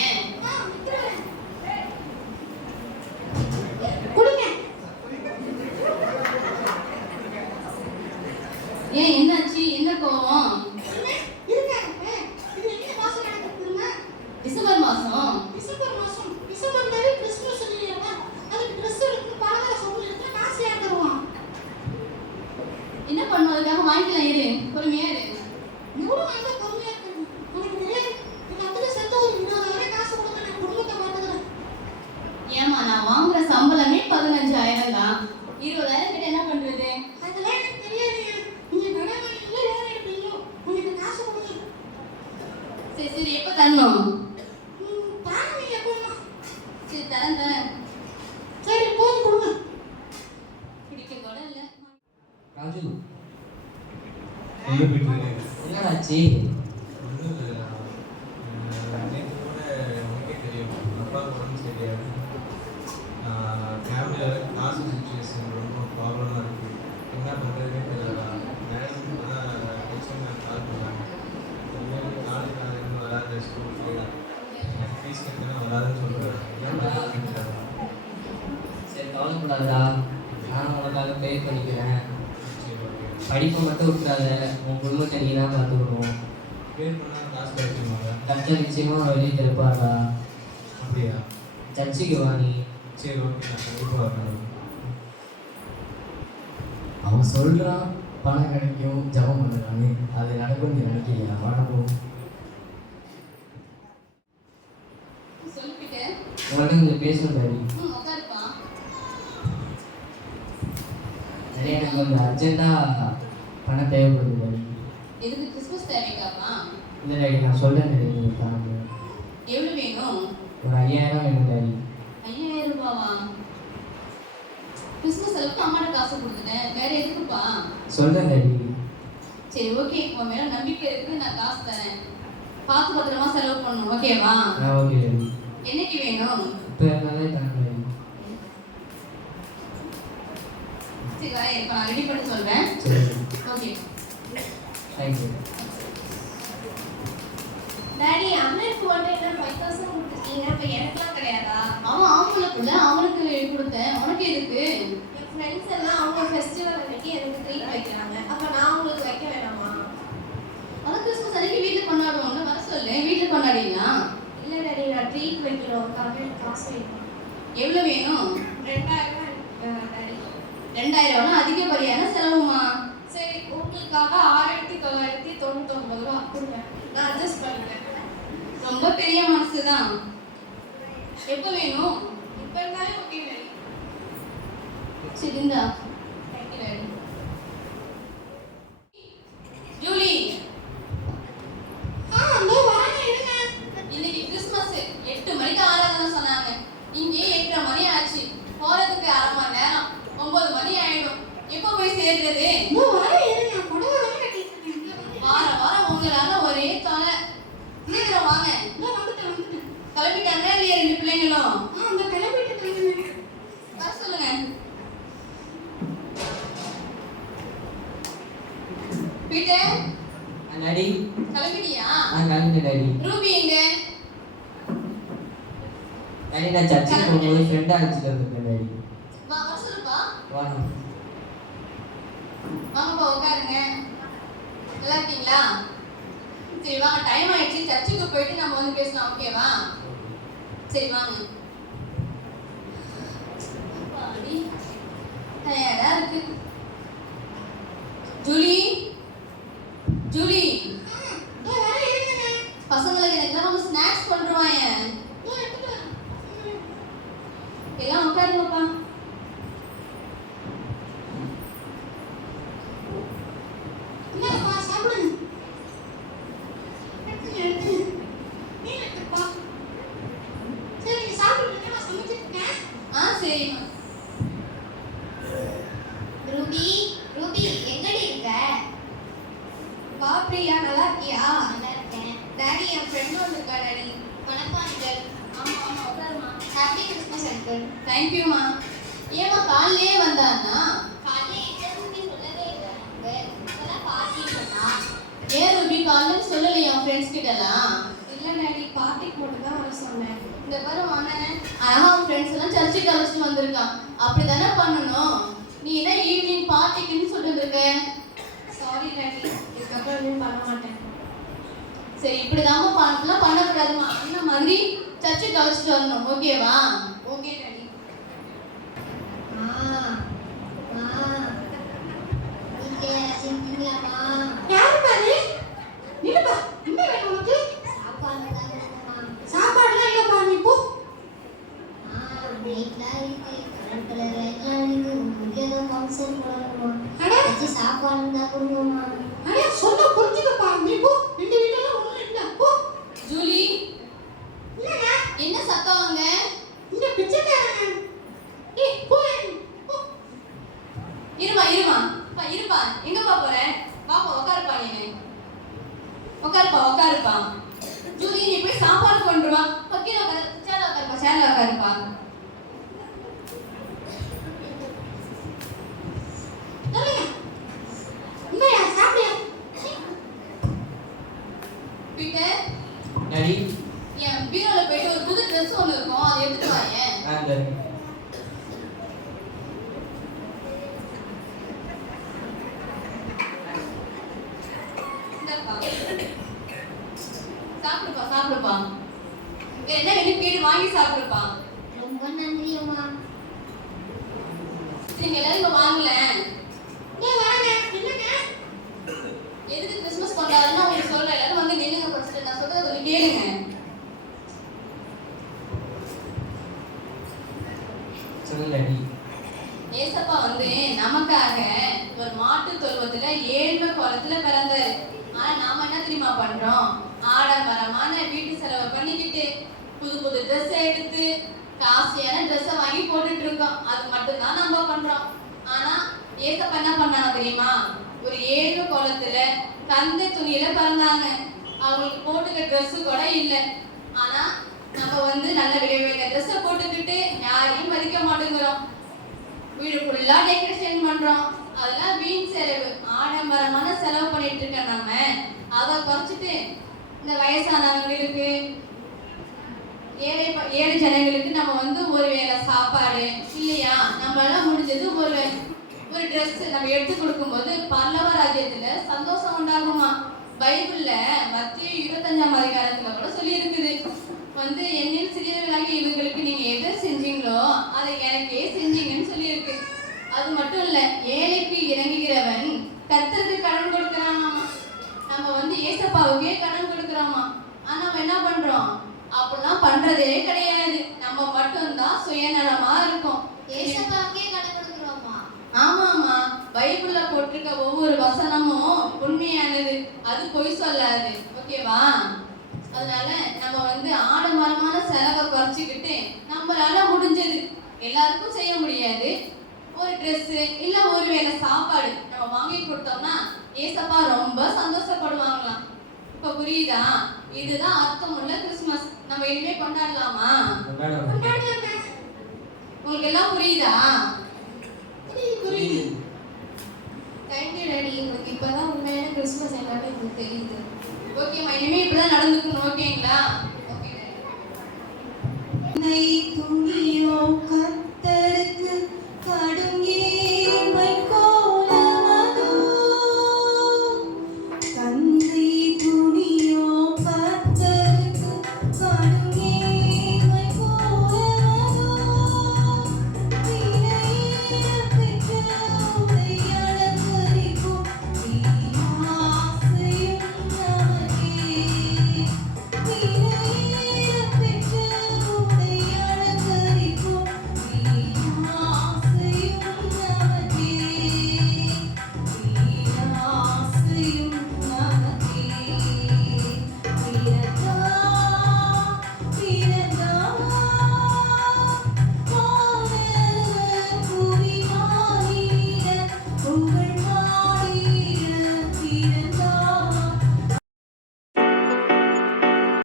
ஏன் ஏன் என்னாச்சு? என்ன கோவம்? டிசம்பர் மாசம் என்ன பண்ணுவோம்? அதுக்காக வாங்கிக்கலாம். இரு, பொறுமையா இரு. ஏமா, நான் வாங்குற சம்பளமே 15,000 தான். 20,000 கிட்ட என்ன பண்றது? சரி சரி, எப்ப தரணும்? சரி, தரேன். சரி, போய் கொடுங்க. பிடிக்க கூட இல்ல. ராஜு, என்னடாச்சு? உனக்கே தெரியும், அப்பாவுக்கு உடம்பு சரியாது. ஃபேமிலியில் காசு சுச்சுவேஷன் ரொம்ப ப்ராப்ளமாக இருக்குது. என்ன பண்ணுறதுனே தெரியல. மேடம் தான் டென்ஷன் கால் பண்ணாங்க. நாளைக்கு நான் இன்னும் வராது, ஸ்கூலுக்கு ஃபீஸ் கட்டணும் வராதுன்னு சொல்கிறேன். ஏன் பண்ணுறது? சரி, கவலைப்படாதா, நான் உனக்காக பே பண்ணிக்கிறேன். சரி, ஓகே. படிப்பை மட்டும் விட்டுறாத, உன் குடும்பத்தை நீ தான் பார்த்துக்கணும். பே பண்ணால் காசு கிடைக்குமாங்க? கரெக்டாக நிச்சயமாக வெளியே இருப்பாரா? அப்படியா? சர்ச்சுக்கு வா நீ. சரி, ஓகே, நான் கண்டிப்பாக வரேன். அவன் சொல்கிறான் பணம் கிடைக்கும், ஜபம் பண்ணுறான்னு. அது நடக்கும்னு நினைக்கலையா? வாடவும் சொல்லிட்டு உங்கள்கிட்ட கொஞ்சம் பேசணும் டாடி. உட்காருப்பா. நிறைய எனக்கு கொஞ்சம் அர்ஜென்ட்டாக பணம் தேவைப்படுது டாடி. எதுக்கு? கிறிஸ்மஸ் தேவைக்காமா? இல்லை டாடி, நான் சொல்கிறேன் டாடி, நீங்கள் தாங்க. எவ்வளவு வேணும்? ஒரு 5,000 வேணும் டாடி. 5,000 ரூபாவா? கிறிஸ்மஸ் செலவுக்கு அம்மாட்ட காசு கொடுத்துட்டேன், வேற எதுக்குப்பா? சொல்கிறேன் டாடி. சரி, ஓகே, உன் மேல நம்பிக்கை இருக்கு, நான் காசு தரேன். பார்த்து பத்திரமா செலவு பண்ணணும், ஓகேவா? Okay daddy. என்னைக்கு வேணும்? இப்போ இருந்தாலே தாங்க டாடி. சரி, வரேன். இப்போ நான் ரெடி பண்ணி சொல்றேன். சரி, ஓகே. தேங்க்யூ. டாடி, அண்ணனுக்கு மட்டும் என்ன 5,000 கொடுத்துருக்கீங்க, அப்போ எனக்குலாம் கிடையாதா? அவன் ஆம்பளைக்குள்ள அவனுக்கு கொடுத்தேன், உனக்கு எதுக்கு? என் ஃப்ரெண்ட்ஸ் எல்லாம் அவங்க ஃபெஸ்டிவல் அன்னைக்கு எனக்கு ட்ரீட் வைக்கிறாங்க, அப்போ நான் உங்களுக்கு வைக்க வேணாமா? அவன் கிறிஸ்மஸ் அன்னைக்கு வீட்டில் கொண்டாடுவோம்னு வர சொல்லு, வீட்டில் கொண்டாடிடலாம். இல்லை டாடி, நான் ட்ரீட் வைக்கிறோம், காசு வேணும். எவ்வளோ வேணும்? 2,000 டாடி. 2,000 அதிகப்படியான செலவுமா? சரி, உங்களுக்காக 6,999 ரூபா கொடுங்க, நான் அட்ஜஸ்ட் பண்ணிக்கிறேன். ரொம்ப பெரிய மனசுதான். எப்போ வேணும்? இப்போ இருந்தாலும் ஓகே டாடி. சரி, இந்தா. Thank you daddy. ஜூலி, இன்னைக்கு கிறிஸ்மஸ் 8 மணிக்கு ஆராதனை சொன்னாங்க. இங்கே 8:30 மணி ஆச்சு. போறதுக்கு 1/2 மணி நேரம், 9 மணி ஆயிடும். எப்போ போய் சேர்றது? வாரம் வாரம் உங்களால ஒரே தொலை. சீக்கிரம் வாங்க. கிளம்பிட்டாங்க இல்லையா 2 பிள்ளைங்களும்? வர சொல்லுங்க. பீட்டர், டாடி, கிளம்பிட்டியா? நான் கிளம்பிட்டேன் டாடி. ரூபி எங்க? டாடி, நான் சர்ச்சுக்கு போகும்போது ஃப்ரெண்டாக அழைச்சிட்டு வந்திருக்கேன் டாடி. வர சொல்லுப்பா. வாங்க. வாங்கப்பா, உட்காருங்க. நல்லா இருக்கீங்களா? சரி வாங்க, டைம் ஆயிடுச்சு. சர்ச்சுக்கு போயிட்டு நம்ம வந்து பேசலாம், ஓகேவா? சரி வாங்க. பாடி டயர்டா இருக்கு. ஜூலி, ஜூலி, பசங்களுக்கு எனக்கு கொஞ்சம் ஸ்நாக்ஸ் கொண்டுருவாங்க. எல்லாம் உட்காருங்கப்பா. சரிம்மா. ரூபி, ரூபி, எங்கடி இருக்க? வா பிரியா, நல்லா இருக்கியா? நல்லா இருக்கேன் டாடி. என் ஃப்ரெண்ட் வந்திருக்கா டாடி. வணக்கம் அங்கிள். ஆமா ஆமா, உட்காருமா. Happy Christmas uncle. தேங்க்யூம்மா. ஏம்மா காலையிலே வந்தான்னா? காலையில எதுவுமே சொல்லவே இல்லை அங்கிள். இப்பதான் பார்ட்டி சொன்னா. ஏன் ரூபி காலையில சொல்லலையா ஃப்ரெண்ட்ஸ் கிட்டலாம்? இல்லை டாடி, பார்ட்டிக்கு மட்டும் தான் வர சொன்னா. ஃப்ரெண்ட்ஸ் எல்லாம் சர்ச்சுக்கு அழைச்சிட்டு வந்திருக்கான். அப்படிதானே பண்ணணும். நீ என்ன ஈவினிங் பார்ட்டிக்குன்னு சொல்லிட்டு இருக்க? சாரி டாடி, இதுக்கப்புறம் எதுவும் பண்ண மாட்டேன். சரி, இப்படிதாம்மா பண்ணக்கூடாதுமா. அந்த மாதிரி சர்ச்சுக்கு அழைச்சிட்டு வரணும். ஓகேவா? Okay daddy. யாரு பாரு? நில்லுப்பா. என்ன வேணும் உனக்கு? சாப்பாடுலாம் இல்லப்பா, நீ போ. அட, சொன்னா புரிஞ்சுக்கப்பா. நீ போ. இந்த வீட்டெல்லாம் ஒண்ணும் இல்ல. போ. ஜூலி, இல்லங்க, என்ன சத்தம் அங்க? இந்த பிச்சைக்காரங்க. ஏய், போ. போ. இருமா. இருப்பா. எங்கப்பா போற? பாப்பா உட்காருப்பா. நீ உட்காருப்பா. ஜூலி, நீ போய் சாப்பாடு கொண்டு வா. கீழே உட்காரு. சேர்ல உட்காருப்பா. சொல்லுங்க. இங்கயா சாப்பிடு. பீட்டர், டாடி என் பீரோல போயிட்டு ஒரு புது ட்ரெஸ் ஒன்று இருக்கும், அதை எடுத்துட்டு வாயேன். அந்த இந்தாப்பா. சாப்பிடுப்பா. என்ன வேணும் கேட்டு வாங்கி சாப்பிடுப்பா. ரொம்ப நன்றி அம்மா. நீங்க எல்லாரும் இங்க வாங்கல. ஏய், வாங்க. என்னங்க? எதுக்கு கிறிஸ்மஸ் கொண்டாடுறோம்னா உங்களுக்கு சொல்றேன். எல்லாரும் வந்து நில்லுங்க ஃபர்ஸ்ட். நான் சொல்றத கொஞ்சம் கேளுங்க. சொல்லுங்க டாடி. ஏசப்பா வந்து நமக்காக ஒரு மாட்டு தொழுவத்துல ஏழ்மை குளத்துல பிறந்தாரு. ஆனா நாம என்ன தெரியுமா பண்றோம்? ஆடம்பரமான வீட்டு செலவை பண்ணிக்கிட்டு புது ட்ரெஸ் எடுத்து காஸ்ட்லியான ட்ரெஸ்ஸை வாங்கி போட்டுட்டு இருக்கோம். அது மட்டும்தான் நம்ம பண்றோம். ஆனா ஏசப்பா என்ன பண்ணாங்க தெரியுமா? ஒரு ஏழ்மை குளத்துல கந்த துணியில பிறந்தாங்க. அவங்களுக்கு போட்டுக்க ட்ரெஸ் கூட இல்லை. ஆனா நம்ம வந்து நல்ல விலை ட்ரெஸ்ஸை போட்டுக்கிட்டு யாரையும் மதிக்க மாட்டேங்கிறோம். வீடு ஃபுல்லா டெக்கரேஷன் பண்றோம். அதெல்லாம் வீண் செலவு. ஆடம்பரமான செலவு பண்ணிட்டு இருக்க நம்ம அதை குறைச்சிட்டு இந்த வயசானவங்களுக்கு ஏழை ஜனங்களுக்கு நம்ம வந்து ஒரு வேளை சாப்பாடு இல்லையா, நம்மளால முடிஞ்சது ஒரு ட்ரெஸ் நம்ம எடுத்து கொடுக்கும்போது பல்லவ ராஜ்யத்துல சந்தோஷம் உண்டாகுமா. பைபிள்ல மத்திய 25ஆம் அதிகாரத்துல கூட சொல்லி இருக்குது. வந்து என்னில் சிறியவர்களாகி இவங்களுக்கு நீங்க எதை செஞ்சீங்களோ அதை எனக்கே செஞ்சீங்கன்னு சொல்லி இருக்கு. அது மட்டும் இல்ல, ஏழைக்கு இறங்குகிறவன் கர்த்தருக்கு கடன் கொடுக்கிறானாமா. நம்ம வந்து ஏசப்பாவுக்கே கடன் கொடுக்கிறோமா. ஆனா நம்ம என்ன பண்றோம்? அப்படிலாம் பண்றதே கிடையாது. நம்ம மட்டும்தான் சுயநலமா இருக்கோம். ஏசப்பாக்கே கடன் கொடுக்குறோமா? ஆமாமா, பைபிள்ல போட்டிருக்க ஒவ்வொரு வசனமும் உண்மையானது. அது பொய் சொல்லாது. ஓகேவா? அதனால நம்ம வந்து ஆடம்பரமான செலவை குறைச்சிக்கிட்டு நம்மளால முடிஞ்சது, எல்லாருக்கும் செய்ய முடியாது, ஒரு ட்ரெஸ் இல்ல ஒரு வேளை சாப்பாடு நம்ம வாங்கி கொடுத்தோம்னா ஏசப்பா ரொம்ப சந்தோஷப்படுவாங்களாம். இப்ப புரியுதா? இதுதான் அர்த்தமுள்ள கிறிஸ்துமஸ். நம்ம இனிமே கொண்டாடலாமா? உங்களுக்கு எல்லாம் புரியுதா? புரியுது. Thank you daddy. உங்களுக்கு இப்பதான் உண்மையான கிறிஸ்மஸ் எல்லாமே உங்களுக்கு தெரியுது. ஓகேம்மா, இனிமே இப்படிதான் நடந்துக்கணும். ஓகேங்களா? ஓகே துணியோ கர்த்தருக்கு கடு